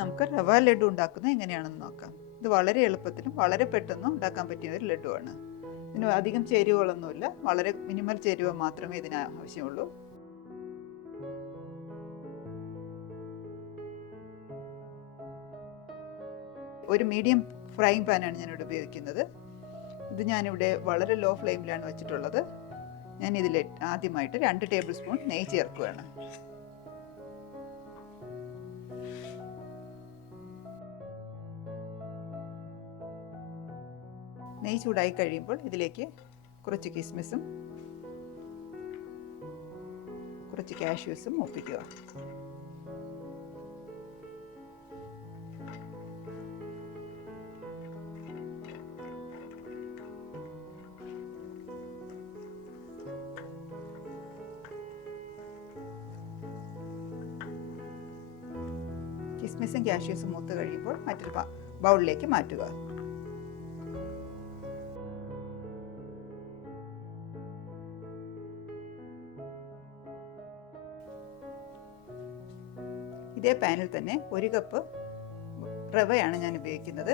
നമുക്ക് റവ ലഡു ഉണ്ടാക്കുന്നത് എങ്ങനെയാണെന്ന് നോക്കാം. ഇത് വളരെ എളുപ്പത്തിലും വളരെ പെട്ടെന്നും ഉണ്ടാക്കാൻ പറ്റിയ ഒരു ലഡുവാണ്. ഇതിന് അധികം ചേരുവകളൊന്നുമില്ല, വളരെ മിനിമൽ ചേരുവ മാത്രമേ ഇതിന് ആവശ്യമുള്ളൂ. ഒരു മീഡിയം ഫ്രൈങ് പാനാണ് ഞാനിവിടെ ഉപയോഗിക്കുന്നത്. ഇത് ഞാനിവിടെ വളരെ ലോ ഫ്ലെയിമിലാണ് വെച്ചിട്ടുള്ളത്. ഞാൻ ഇതിൽ ആദ്യമായിട്ട് 2 ടേബിൾ സ്പൂൺ നെയ്യ് ചേർക്കുകയാണ്. നെയ്യ് ചൂടായി കഴിയുമ്പോൾ ഇതിലേക്ക് കുറച്ച് കിസ്മിസും കുറച്ച് കാഷ്യൂസും ഒപ്പിക്കുക. കിസ്മിസും കാഷ്യൂസും മൂത്ത് കഴിയുമ്പോൾ മറ്റൊരു ബൗളിലേക്ക് മാറ്റുക. ഇതേ പാനിൽ തന്നെ 1 കപ്പ് റവയാണ് ഞാൻ ഉപയോഗിക്കുന്നത്.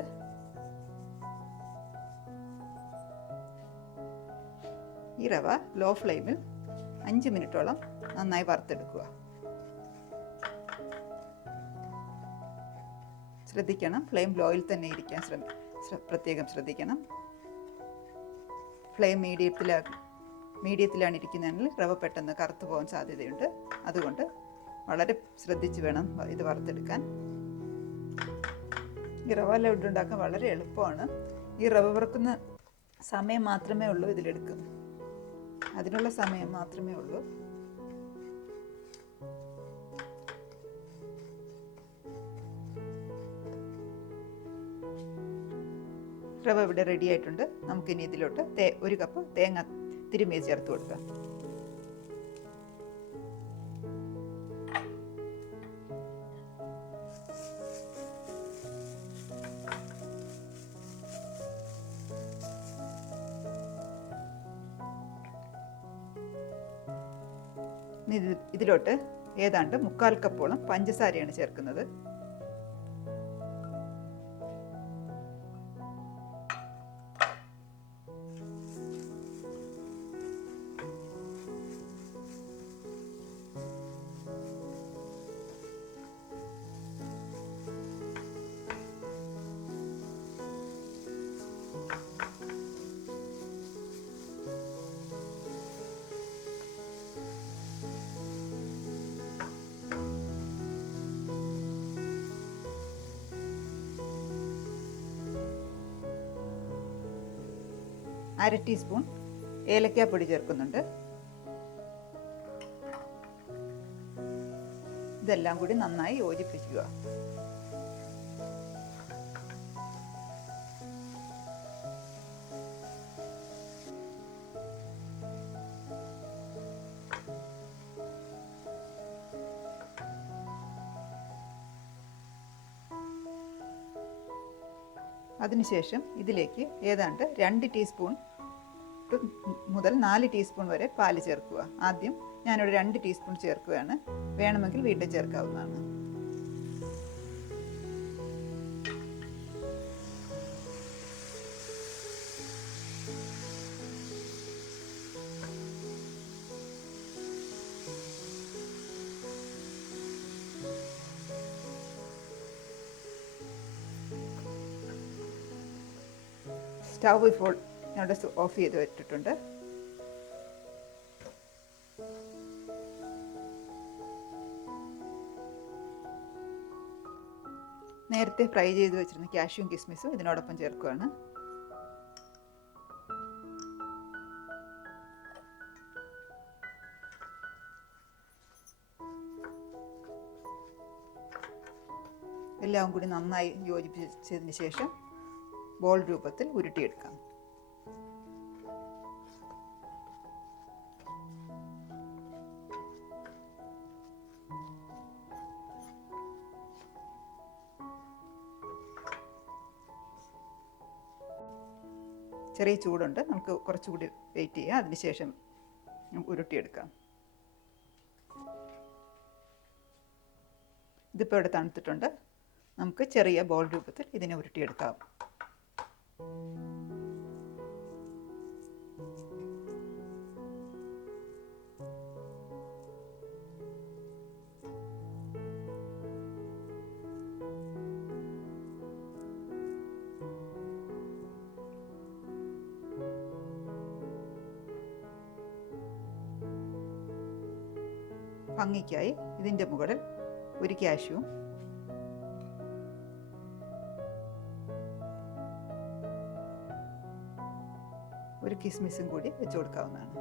ഈ റവ ലോ ഫ്ലെയിമിൽ 5 മിനിറ്റോളം നന്നായി വറുത്തെടുക്കുക. ശ്രദ്ധിക്കണം, ഫ്ലെയിം ലോയിൽ തന്നെ ഇരിക്കാൻ പ്രത്യേകം ശ്രദ്ധിക്കണം. ഫ്ലെയിം മീഡിയത്തിലാണ് ഇരിക്കുന്നതെങ്കിൽ റവ പെട്ടെന്ന് കറുത്തു പോകാൻ സാധ്യതയുണ്ട്. അതുകൊണ്ട് വളരെ ശ്രദ്ധിച്ച് വേണം ഇത് വറുത്തെടുക്കാൻ. ഈ റവ ലഡു ഉണ്ടാക്കാൻ വളരെ എളുപ്പമാണ്. ഈ റവ വറുക്കുന്ന സമയം മാത്രമേ ഉള്ളൂ ഇതിലെടുക്കും. അതിനുള്ള സമയം മാത്രമേ ഉള്ളൂ. റവ ഇവിടെ റെഡി ആയിട്ടുണ്ട്. നമുക്കിനി ഇതിലോട്ട് 1 കപ്പ് തേങ്ങ തിരുമ്മി ചേർത്ത് കൊടുക്കാം. ഇതിലോട്ട് ഏതാണ്ട് 3/4 കപ്പോളം പഞ്ചസാരയാണ് ചേർക്കുന്നത്. അര ടീസ്പൂൺ ഏലക്കാപ്പൊടി ചേർക്കുന്നുണ്ട്. ഇതെല്ലാം കൂടി നന്നായി യോജിപ്പിക്കുക. അതിനുശേഷം ഇതിലേക്ക് ഏതാണ്ട് 2 ടീസ്പൂൺ മുതൽ 4 ടീസ്പൂൺ വരെ പാല് ചേർക്കുക. ആദ്യം ഞാനിവിടെ 2 ടീസ്പൂൺ ചേർക്കുകയാണ്. വേണമെങ്കിൽ വീണ്ടും ചേർക്കാവുന്നതാണ്. സ്റ്റവ് ഇപ്പോൾ ഞാനിവിടെ ഓഫ് ചെയ്ത് വെച്ചിട്ടുണ്ട്. നേരത്തെ ഫ്രൈ ചെയ്ത് വെച്ചിരുന്ന കാഷ്യൂം കിസ്മിസും ഇതിനോടൊപ്പം ചേർക്കുകയാണ്. എല്ലാം കൂടി നന്നായി യോജിപ്പിച്ചതിന് ശേഷം ബോൾ രൂപത്തിൽ ഉരുട്ടിയെടുക്കാം. ചെറിയ ചൂടുണ്ട്, നമുക്ക് കുറച്ചുകൂടി വെയിറ്റ് ചെയ്യാം. അതിനുശേഷം ഉരുട്ടിയെടുക്കാം. ഇതിപ്പോൾ ഇവിടെ തണുത്തിട്ടുണ്ട്. നമുക്ക് ചെറിയ ബോൾ രൂപത്തിൽ ഇതിനെ ഉരുട്ടിയെടുക്കാം. ഭംഗിക്കായി ഇതിൻ്റെ മുകളിൽ ഒരു കാഷ്യൂവും ഒരു കിസ്മിസും കൂടി വെച്ച് കൊടുക്കാവുന്നതാണ്.